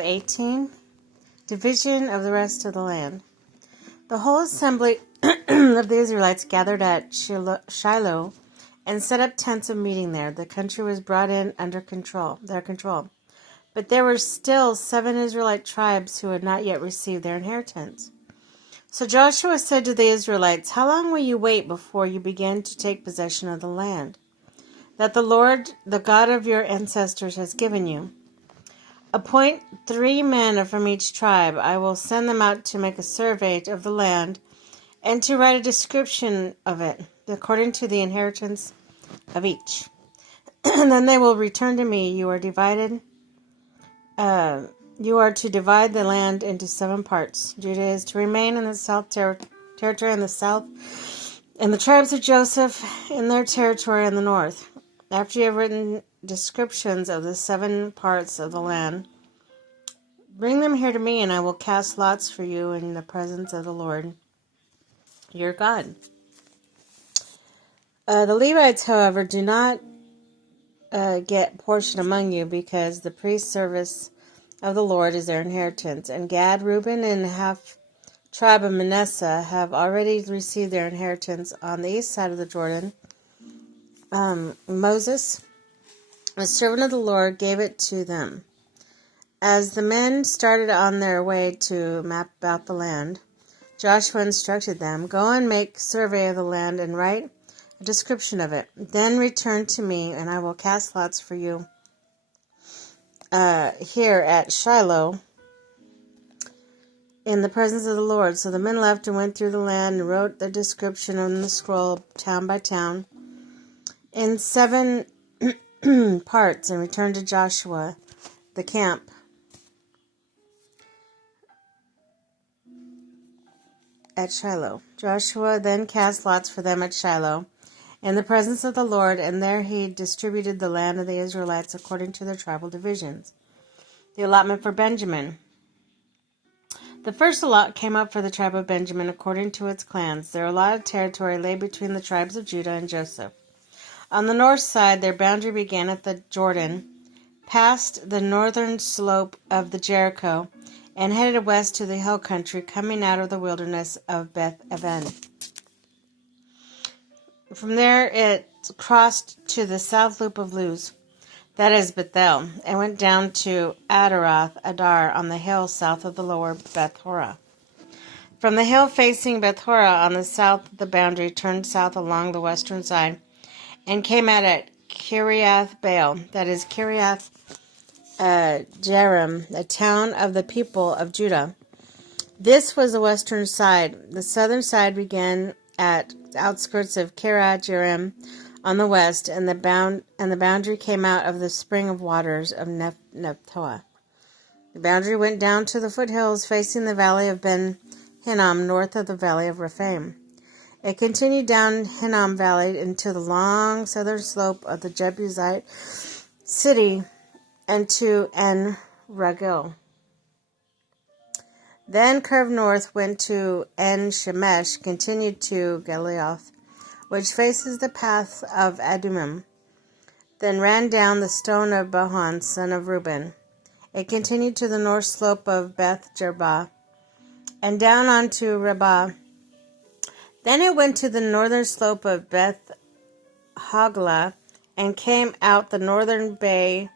18. Division of the rest of the land. The whole assembly of the Israelites gathered at Shiloh and set up tents of meeting there. The country was brought in under their control. But there were still 7 Israelite tribes who had not yet received their inheritance. So Joshua said to the Israelites, "How long will you wait before you begin to take possession of the land that the Lord, the God of your ancestors, has given you? Appoint 3 men from each tribe. I will send them out to make a survey of the land and to write a description of it, according to the inheritance of each. And then they will return to me. You are to divide the land into 7 parts. Judah is to remain in the south territory in the south, and the tribes of Joseph in their territory in the north. After you have written descriptions of the 7 parts of the land, bring them here to me, and I will cast lots for you in the presence of the Lord your God." The Levites, however, do not get portion among you, because the priest service of the Lord is their inheritance. And Gad, Reuben, and half tribe of Manasseh have already received their inheritance on the east side of the Jordan. Moses, the servant of the Lord, gave it to them. As the men started on their way to map out the land, Joshua instructed them, "Go and make survey of the land and write a description of it. Then return to me, and I will cast lots for you here at Shiloh in the presence of the Lord." So the men left and went through the land and wrote the description on the scroll, town by town, in 7 parts, and returned to Joshua the camp. At Shiloh. Joshua then cast lots for them at Shiloh in the presence of the Lord, and there he distributed the land of the Israelites according to their tribal divisions. The allotment for Benjamin. The first allot came up for the tribe of Benjamin according to its clans. Their allotted territory lay between the tribes of Judah and Joseph. On the north side, their boundary began at the Jordan, past the northern slope of the Jericho, and headed west to the hill country, coming out of the wilderness of Beth Aven. From there it crossed to the south loop of Luz, that is Bethel, and went down to Adar on the hill south of the lower Beth Horah. From the hill facing Beth Horah on the south, the boundary turned south along the western side and came out at Kiriath Baal, that is Kiriath Jearim, a town of the people of Judah. This was the western side. The southern side began at the outskirts of Kiriath Jearim on the west, and the boundary came out of the spring of waters of Nephtoah. The boundary went down to the foothills facing the valley of Ben Hinnom, north of the valley of Rephaim. It continued down Hinnom Valley into the long southern slope of the Jebusite city and to En Rogel. Then curved north, went to En Shemesh, continued to Galeoth, which faces the path of Adumim. Then ran down the stone of Bohan, son of Reuben. It continued to the north slope of Beth Jerbah, and down onto Rabbah. Then it went to the northern slope of Beth Hoglah, and came out the northern bay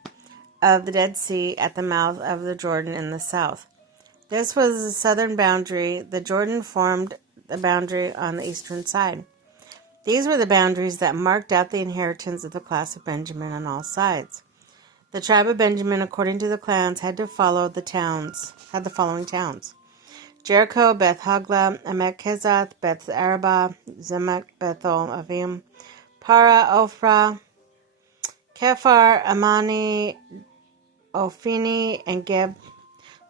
of the Dead Sea at the mouth of the Jordan in the south. This was the southern boundary. The Jordan formed the boundary on the eastern side. These were the boundaries that marked out the inheritance of the class of Benjamin on all sides. The tribe of Benjamin, according to the clans, had the following towns: Jericho, Beth Hoglah, Emek Kezath, Beth Arabah, Zemek, Bethel Avim, Para, Ophrah, Kephar, Amani, Ophini, and Geb,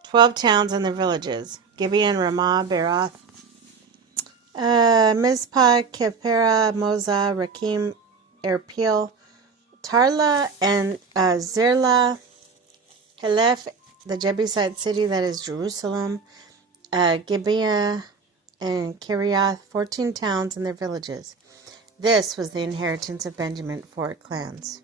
12 towns and their villages: Gibeon, Ramah, Beroth, Mizpah, Kephera, Moza, Rakim, Erpil, Tarla, and Zerlah, Heleph, the Jebusite city, that is Jerusalem, Gibeah, and Kiriath, 14 towns and their villages. This was the inheritance of Benjamin, 4 clans.